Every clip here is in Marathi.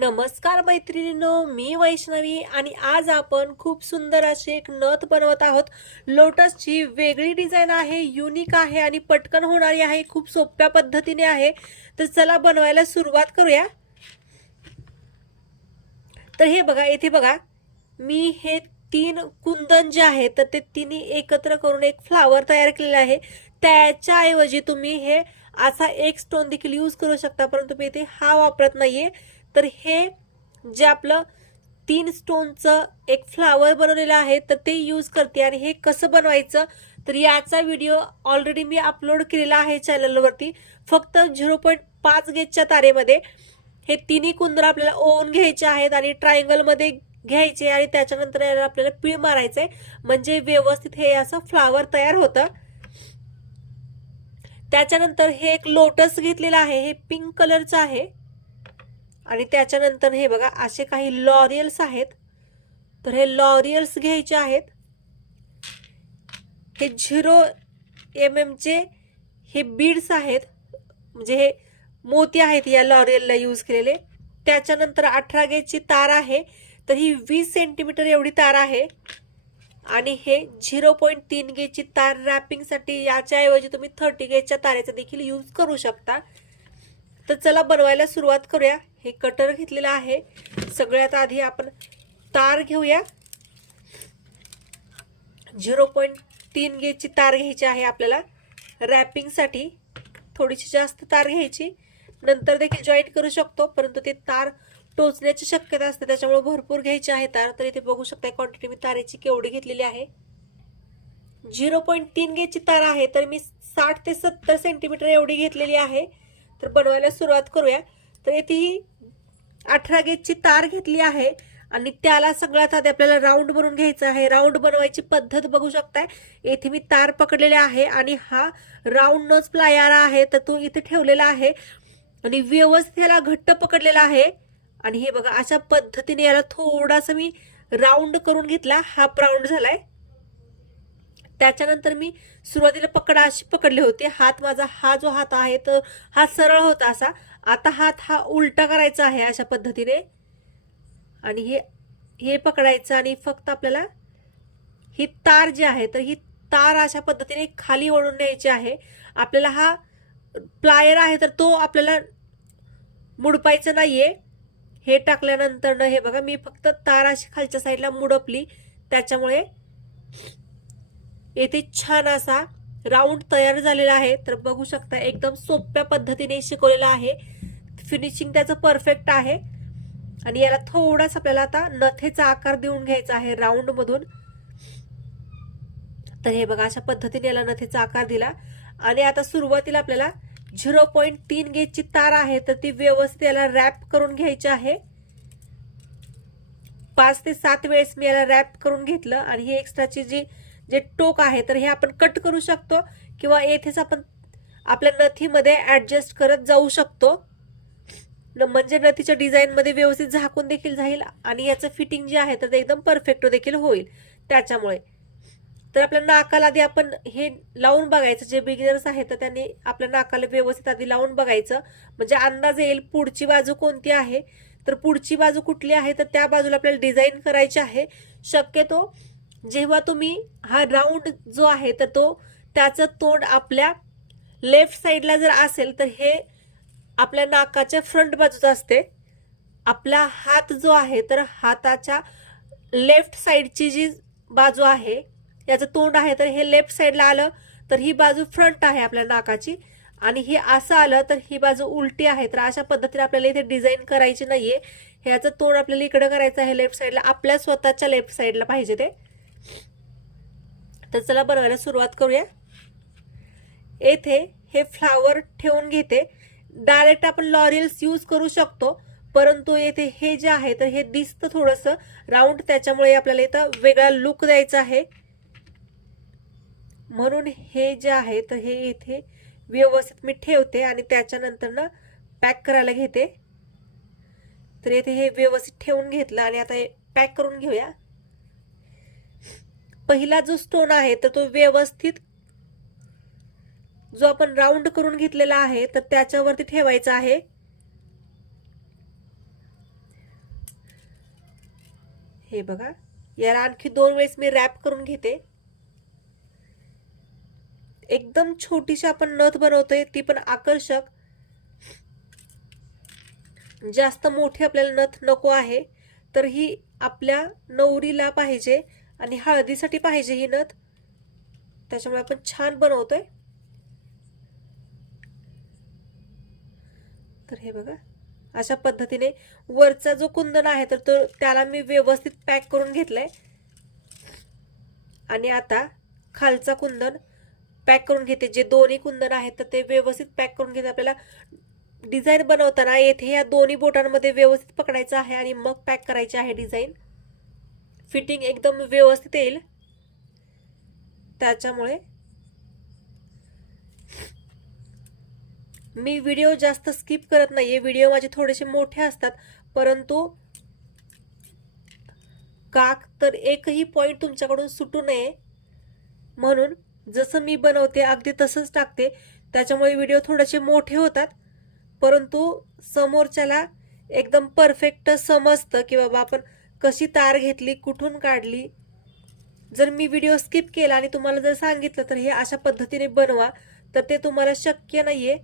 नमस्कार मैत्रिणींनो मी वैष्णवी आणि आज आपण खूप सुंदर अशी एक नथ बनवत आहोत. लोटसची वेगळी डिझाईन आहे युनिक आहे आणि पटकन होणारी आहे खूप सोप्या पद्धतीने आहे. तर चला बनवायला सुरुवात करूया. तर हे बघा येथे बघा मी हे तीन कुंदन जे आहे तर ते तिन्ही एकत्र करून एक फ्लावर तयार केलेला आहे. त्याच्याऐवजी तुम्ही हे असा एक स्टोन देखील यूज करू शकता परंतु मी इथे हा वापरत नाहीये. तर हे जे आपलं तीन स्टोनचं एक फ्लावर बनवलेलं आहे तर ते यूज करते. आणि हे कसं बनवायचं? तर याचा व्हिडिओ ऑलरेडी मी अपलोड केलेला आहे चॅनलवरती फक्त झिरो पॉईंट पाच गेजच्या तारेमध्ये हे तिन्ही कुंदर आपल्याला ओवून घ्यायचे आहेत आणि ट्रायंगलमध्ये घ्यायचे आणि त्याच्यानंतर याला आपल्याला पीळ मारायचंय म्हणजे व्यवस्थित हे असं फ्लावर तयार होतं. त्याच्यानंतर हे एक लोटस घेतलेलं आहे. हे पिंक कलरचं आहे. आणि त्याच्यानंतर हे बघा असे काही लॉरियल्स आहेत. तर हे लॉरियल्स घ्यायचे आहेत. हे झिरो एम एमचे हे बीड्स आहेत. म्हणजे हे मोती आहेत या लॉरियलला यूज केलेले. त्याच्यानंतर अठरा गेजची तार आहे. तर ही वीस सेंटीमीटर एवढी तार आहे. आणि हे झिरो पॉईंट तीन गेजची तार रॅपिंगसाठी याच्याऐवजी तुम्ही थर्टी गेजच्या तारेचा देखील यूज करू शकता. तर चला बनवायला सुरुवात करूया. हे कटर घेतलेलं आहे. सगळ्यात आधी आपण तार घेऊया. झिरो पॉईंट तीन गेजची तार घ्यायची आहे आपल्याला. रॅपिंगसाठी थोडीशी जास्त तार घ्यायची. नंतर देखील जॉईंट करू शकतो परंतु ते तार टोचण्याची शक्यता असते त्याच्यामुळे भरपूर घ्यायची आहे तार. तर इथे बघू शकता क्वांटिटी मी तारेची केवढी घेतलेली आहे. झिरो पॉईंट तीन गेजची तार आहे तर मी साठ ते सत्तर सेंटीमीटर एवढी घेतलेली आहे. तर बनवायला सुरुवात करूया. तर येथे ही अठरा गेजची तार घेतली आहे आणि त्याला सगळ्यात आधी आपल्याला राऊंड बनवून घ्यायचं आहे. राऊंड बनवायची पद्धत बघू शकताय. येथे मी तार पकडलेले आहे आणि हा राऊंड नच प्लायारा आहे तर तो इथे ठेवलेला आहे. आणि व्यवस्थित याला घट्ट पकडलेला आहे. आणि हे बघा अशा पद्धतीने याला थोडासा मी राऊंड करून घेतला. हाफ राऊंड झालाय. त्याच्यानंतर मी सुरुवातीला पकडा अशी पकडले होते. हात माझा हा जो हात आहे तर हा सरळ होता असा. आता हात हा उलटा करायचा आहे अशा पद्धतीने. आणि हे हे पकडायचं आणि फक्त आपल्याला ही तार जी आहे तर ही तार अशा पद्धतीने खाली ओढून न्यायची आहे. आपल्याला हा प्लायर आहे तर तो आपल्याला मुडपायचा नाहीये. हे टाकल्यानंतर हे बघा मी फक्त तार अशी खालच्या साईडला मुडपली. त्याच्यामुळे येथे छान असा राऊंड तयार झालेला आहे. तर बघू शकता एकदम सोप्या पद्धतीने शिकवलेला आहे. फिनिशिंग त्याचं परफेक्ट आहे. आणि याला थोडासा आपल्याला आता नथेचा आकार देऊन घ्यायचा आहे राऊंड मधून. तर हे बघा अशा पद्धतीने याला नथेचा आकार दिला. आणि आता सुरुवातीला आपल्याला झिरो पॉईंट तीन गेजची तार आहे तर ती व्यवस्थित याला रॅप करून घ्यायची आहे. पाच ते सात वेळेस मी याला रॅप करून घेतलं. आणि ही एक्स्ट्राची जी जे टोक आहे तर हे आपण कट करू शकतो किंवा येथेच आपण आपल्या नथीमध्ये ॲडजस्ट करत जाऊ शकतो. न- म्हणजे नथीच्या डिझाईनमध्ये व्यवस्थित झाकून देखील जाईल आणि याचं फिटिंग जे आहे तर ते एकदम परफेक्ट देखील होईल. त्याच्यामुळे. तर आपल्या नाकाला आधी आपण हे लावून बघायचं. जे बिगिनर्स आहेत तर त्यांनी आपल्या नाकाला व्यवस्थित आधी लावून बघायचं. म्हणजे अंदाज येईल पुढची बाजू कोणती आहे? तर पुढची बाजू कुठली आहे? तर त्या बाजूला आपल्याला डिझाईन करायची आहे. शक्यतो जेव्हा तुम्ही हा राऊंड जो आहे तर तो त्याचं तोंड आपल्या लेफ्ट साईडला जर असेल तर हे आपल्या नाकाच्या फ्रंट बाजूचं असते. आपला हात जो आहे तर हाताच्या लेफ्ट साईडची जी बाजू आहे याचं तोंड आहे तर हे लेफ्ट साईडला आलं तर ही बाजू फ्रंट आहे आपल्या नाकाची. आणि हे असं आलं तर ही बाजू उलटी आहे. तर अशा पद्धतीने आपल्याला इथे डिझाईन करायची नाहीये. ह्याचं तोंड आपल्याला इकडं करायचं आहे लेफ्ट साईडला आपल्या स्वतःच्या लेफ्ट साईडला पाहिजे ते. तर चला बनवायला सुरुवात करूया. येथे हे फ्लावर ठेवून घेते. डायरेक्ट आपण लॉरियल्स यूज करू शकतो परंतु येथे हे जे आहे तर हे दिसतं थोडंसं. राऊंड त्याच्यामुळे आपल्याला इथं वेगळा लुक द्यायचा आहे. म्हणून हे जे आहे तर हे इथे व्यवस्थित मी ठेवते आणि त्याच्यानंतर ना पॅक करायला घेते. तर येथे हे व्यवस्थित ठेवून घेतलं आणि आता हे पॅक करून घेऊया. पहिला जो स्टोन आहे तर तो व्यवस्थित जो आपण राऊंड करून घेतलेला आहे तर त्याच्यावरती ठेवायचा आहे. हे बघा याला आणखी दोन वेळेस मी रॅप करून घेते. एकदम छोटीशी आपण नथ बनवतोय ती पण आकर्षक. जास्त मोठी आपल्याला नथ नको आहे तर ही आपल्या नवरीला पाहिजे. आणि हळदीसाठी पाहिजे ही नथ. त्याच्यामुळे आपण छान बनवतोय. तर हे बघा अशा पद्धतीने वरचा जो कुंदन आहे तर तो त्याला मी व्यवस्थित पॅक करून घेतलाय. आणि आता खालचा कुंदन पॅक करून घेते. जे दोन्ही कुंदन आहेत तर ते व्यवस्थित पॅक करून घेते. आपल्याला डिझाईन बनवताना येथे या दोन्ही बोटांमध्ये व्यवस्थित पकडायचं आहे आणि मग पॅक करायचे आहे डिझाईन. फिटिंग एकदम व्यवस्थित येईल. त्याच्यामुळे मी व्हिडिओ जास्त स्किप करत नाही आहे व्हिडिओ माझे थोडेसे मोठे असतात परंतु काक तर एकही पॉईंट तुमच्याकडून सुटू नये. म्हणून जसं मी बनवते अगदी तसंच टाकते. त्याच्यामुळे व्हिडिओ थोडेसे मोठे होतात परंतु समोरच्याला एकदम परफेक्ट समजतं की बाबा आपण कशी तार घेतली कुठून काढली? जर मी व्हिडिओ स्किप केला आणि तुम्हाला जर सांगितलं तर हे अशा पद्धतीने बनवा तर ते तुम्हाला शक्य नाहीये.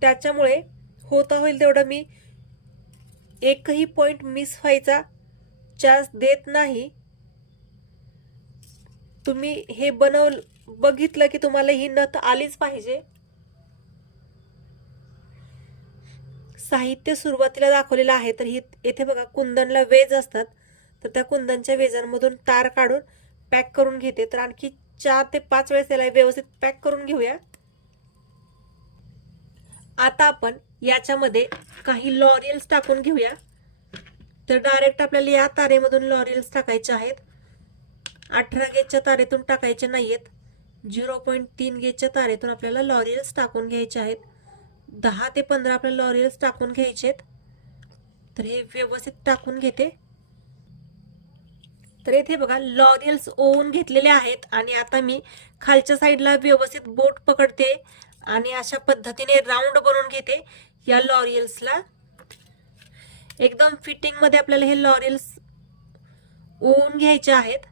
त्याच्यामुळे होता होईल तेवढं मी एकही पॉईंट मिस व्हायचा चान्स देत नाही. तुम्ही हे बनव बघितलं की तुम्हाला ही नथ आलीच पाहिजे. साहित्य सुरुवातीला दाखवलेलं आहे तर ही येथे बघा कुंदनला वेज असतात. तर त्या कुंदनच्या वेजांमधून तार काढून पॅक करून घेते. तर आणखी चार ते पाच वेळेस त्याला व्यवस्थित पॅक करून घेऊया. आता आपण याच्यामध्ये काही लॉरियल्स टाकून घेऊया. तर डायरेक्ट आपल्याला या तारेमधून लॉरियल्स टाकायचे आहेत. अठरा गेजच्या तारेतून टाकायचे नाहीयेत. झिरो पॉईंट तीन गेजच्या तारेतून आपल्याला लॉरियल्स टाकून घ्यायचे आहेत. दहा ते पंधरा आपल्याला लॉरियल्स टाकून घ्यायचे आहेत तर हे व्यवस्थित टाकून घेते. तर येथे बघा लॉरियल्स ओवून घेतलेले आहेत आणि आता मी खालच्या साईडला व्यवस्थित बोट पकडते आणि अशा पद्धतीने राऊंड बनवून घेते या लॉरियल्सला. एकदम फिटिंगमध्ये आपल्याला हे लॉरियल्स ओवून घ्यायचे आहेत.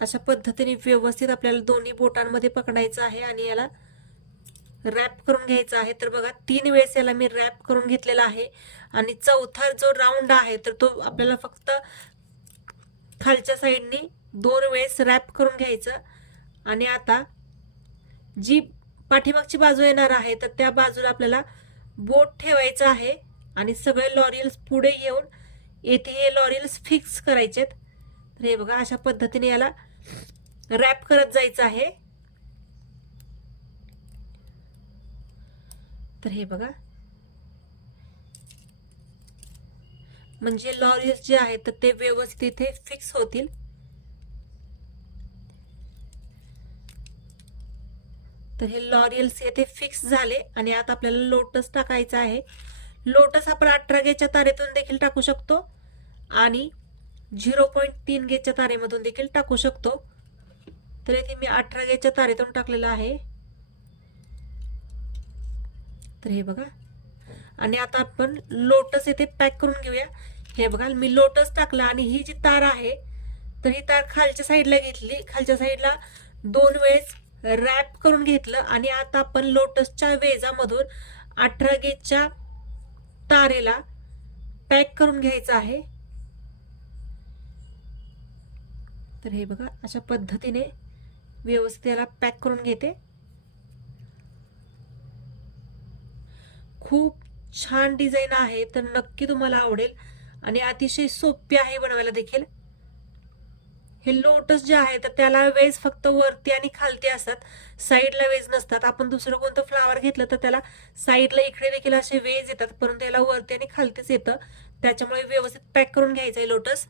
अशा पद्धतीने व्यवस्थित आपल्याला दोन्ही बोटांमध्ये पकडायचं आहे आणि याला रॅप करून घ्यायचा आहे. तर बघा तीन वेळेस याला मी रॅप करून घेतलेला आहे. आणि चौथा जो राऊंड आहे तर तो आपल्याला फक्त खालच्या साईडनी दोन वेळेस रॅप करून घ्यायचं. आणि आता जी पाठीमागची बाजू येणार आहे तर त्या बाजूला आपल्याला बोट ठेवायचं आहे. आणि सगळे लॉरियल्स पुढे येऊन येथे हे लॉरियल्स फिक्स करायचेत. तर हे बघा अशा पद्धतीने याला रॅप करत जायचं आहे. तर हे बघा. म्हणजे लॉरियल्स जे आहेत तर ते व्यवस्थित इथे फिक्स होतील. तर हे लॉरियल्स येथे फिक्स झाले आणि आता आपल्याला लोटस टाकायचा आहे. लोटस आपण अठरा गेच्या तारेतून देखील टाकू शकतो आणि झिरो पॉईंट तीन गेच्या तारेमधून देखील टाकू शकतो. तर इथे मी अठरा गेच्या तारेतून टाकलेलं आहे. तर हे बघा. आणि आता आपण लोटस येथे पॅक करून घेऊया. हे बघा मी लोटस टाकला आणि ही जी तार आहे तर ही तार खालच्या साईडला घेतली. खालच्या साईडला दोन वेळेस रॅप करून घेतलं आणि आता आपण लोटसच्या वेजामधून अठरा गेजच्या तारेला पॅक करून घ्यायचं आहे. तर हे बघा अशा पद्धतीने व्यवस्थित याला पॅक करून घेते. खूप छान डिझाईन आहे तर नक्की तुम्हाला आवडेल. आणि अतिशय सोपी आहे बनवायला देखील. हे लोटस जे आहे तर त्याला वेज फक्त वरती आणि खालती असतात. साईडला वेज नसतात. आपण दुसरं कोणतं फ्लावर घेतलं तर त्याला साईडला इकडे देखील असे वेज येतात परंतु याला वरती आणि खालतीच येतं. त्याच्यामुळे व्यवस्थित पॅक करून घ्यायचं आहे लोटस.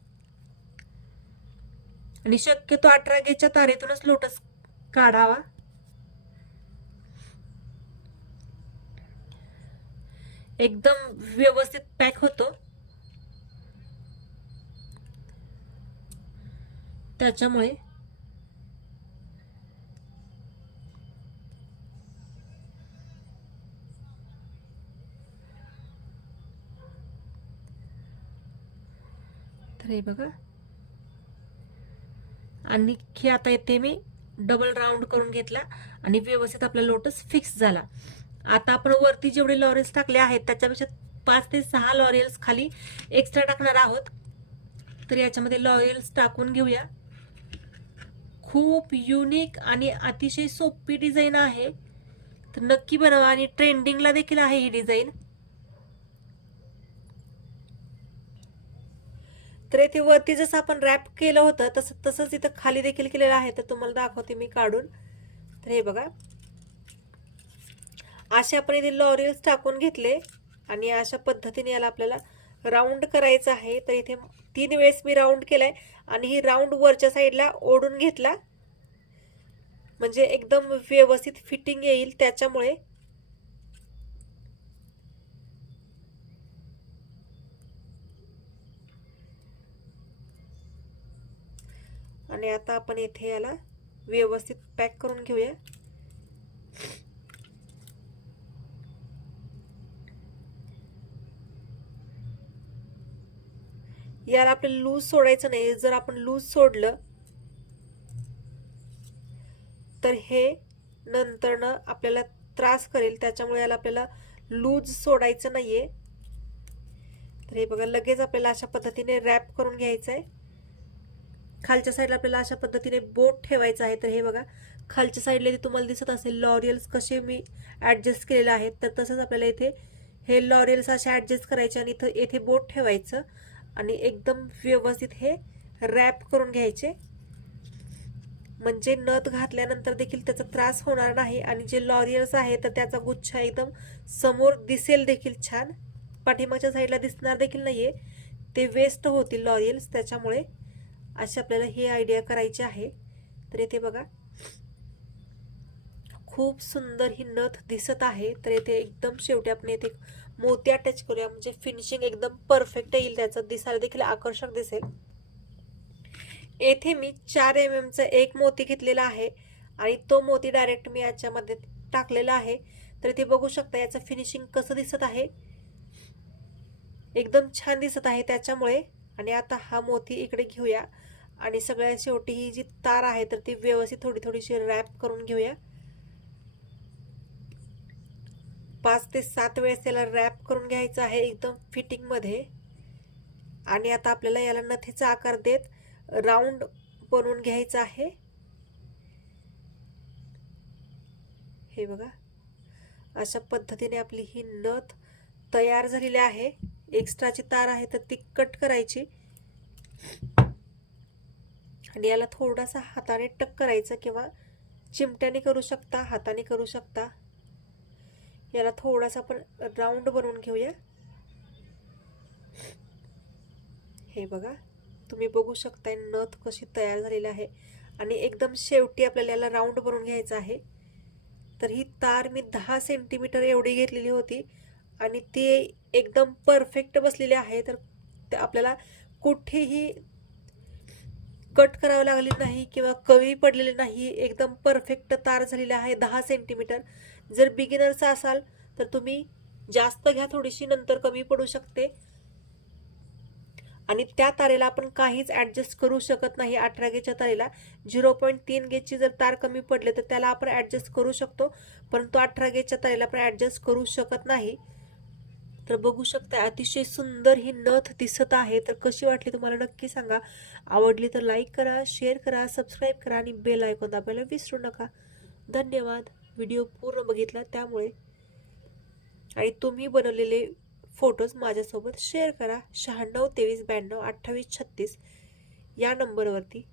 आणि शक्यतो अठरा गेच्या तारेतूनच लोटस काढावा. एकदम व्यवस्थित पॅक होतो. त्याच्यामुळे हे बघा. आणखी आता येते मी डबल राऊंड करून घेतला आणि व्यवस्थित आपला लोटस फिक्स झाला. आता आपण वरती जेवढे लॉरेल्स टाकले आहेत त्याच्यापेक्षा पाच ते सहा लॉरेल्स खाली एक्स्ट्रा टाकणार आहोत. तर याच्यामध्ये लॉरेल्स टाकून घेऊया. खूप युनिक आणि अतिशय सोपी डिझाईन आहे. तर नक्की बनवा आणि ट्रेंडिंगला देखील आहे ही डिझाईन तर इथे वरती जसं आपण रॅप केलं होतं तसं तसंच इथं खाली देखील केलेलं आहे. तर तुम्हाला दाखवते मी काढून. तर हे बघा. अशा आपण इथे लॉरियल्स टाकून घेतले आणि अशा पद्धतीने याला आपल्याला राऊंड करायचं आहे. तर इथे तीन वेळेस मी राऊंड केलाय आणि ही राऊंड वरच्या साईडला ओढून घेतला. म्हणजे एकदम व्यवस्थित फिटिंग येईल त्याच्यामुळे. आणि आता आपण इथे याला व्यवस्थित पॅक करून घेऊया. याला आपल्याला लूज सोडायचं नाही. जर आपण लूज सोडलं तर हे नंतरनं आपल्याला त्रास करेल. त्याच्यामुळे याला आपल्याला लूज सोडायचं नाहीये. तर हे बघा लगेच आपल्याला अशा पद्धतीने रॅप करून घ्यायचं आहे खालच्या साईडला आपल्याला अशा पद्धतीने बोट ठेवायचं आहे. तर हे बघा खालच्या साईडला इथे तुम्हाला दिसत असेल लॉरियल्स कसे मी ॲडजस्ट केलेले आहेत. तर तसंच आपल्याला इथे हे लॉरियल्स असे ॲडजस्ट करायचे आणि इथं येथे बोट ठेवायचं. आणि एकदम व्यवस्थित हे रॅप करून घ्यायचे. म्हणजे नथ घातल्यानंतर देखील त्याचा त्रास होणार नाही आणि जे लॉरियर्स आहे तर त्याचा गुच्छा एकदम समोर दिसेल देखील छान. पाठीमागच्या साईडला दिसणार देखील नाहीये. ते वेस्ट होतील लॉरियल्स त्याच्यामुळे अशी आपल्याला ही आयडिया करायची आहे. तर येथे बघा. खूप सुंदर ही नथ दिसत आहे. तर येथे एकदम शेवटी आपण येथे मोती अटॅच करूया. म्हणजे फिनिशिंग एकदम परफेक्ट येईल त्याचं. दिसायला देखील आकर्षक दिसेल. येथे मी चार एम एमचा एक मोती घेतलेला आहे आणि तो मोती डायरेक्ट मी याच्यामध्ये टाकलेला आहे. तर इथे बघू शकता याचं फिनिशिंग कसं दिसत आहे. एकदम छान दिसत आहे त्याच्यामुळे. आणि आता हा मोती इकडे घेऊया. आणि सगळ्यात शेवटी ही जी तार आहे तर ती व्यवस्थित थोडी थोडीशी रॅप करून घेऊया. पाच ते सात वेळेस त्याला रॅप करून घ्यायचं आहे एकदम फिटिंगमध्ये आणि आता आपल्याला याला नथीचा आकार देत राऊंड बनवून घ्यायचा आहे. हे बघा. अशा पद्धतीने आपली ही नथ तयार झालेली आहे. एक्स्ट्राची तार आहे तर ती कट करायची. आणि याला थोडासा हाताने टक करायचं किंवा चिमट्याने करू शकता हाताने करू शकता. याला थोडासा आपण राऊंड बनवून घेऊया. हे बघा तुम्ही बघू शकताय नथ कशी तयार झालेली आहे. आणि एकदम शेवटी आपल्याला याला राऊंड बनवून घ्यायचं आहे. तर ही तार मी दहा सेंटीमीटर एवढी घेतलेली होती. आणि ती एकदम परफेक्ट बसलेली आहे. तर आपल्याला कुठेही कट करावं लागले नाही किंवा कमी पडलेले नाही. एकदम परफेक्ट तार झालेला आहे दहा सेंटीमीटर जर बिगिनरचा असाल तर तुम्ही जास्त घ्या थोडीशी नंतर कमी पडू शकते. आणि त्या तारेला आपण काहीच ॲडजस्ट करू शकत नाही अठरा गेच्या तारेला. झिरो पॉईंट तीन गेजची जर तार कमी पडले तर त्याला आपण ॲडजस्ट करू शकतो. परंतु अठरा गेजच्या तारेला आपण ॲडजस्ट करू शकत नाही. तर बघू शकता अतिशय सुंदर ही नथ दिसत आहे. तर कशी वाटली तुम्हाला नक्की सांगा. आवडली तर लाईक करा शेअर करा सबस्क्राईब करा आणि बेल ऐकून दाबायला विसरू नका. धन्यवाद. व्हिडिओ पूर्ण बघितला त्यामुळे. आणि तुम्ही बनवलेले फोटोज माझ्यासोबत शेअर करा. शहाण्णव तेवीस ब्याण्णव अठ्ठावीस छत्तीस या नंबरवरती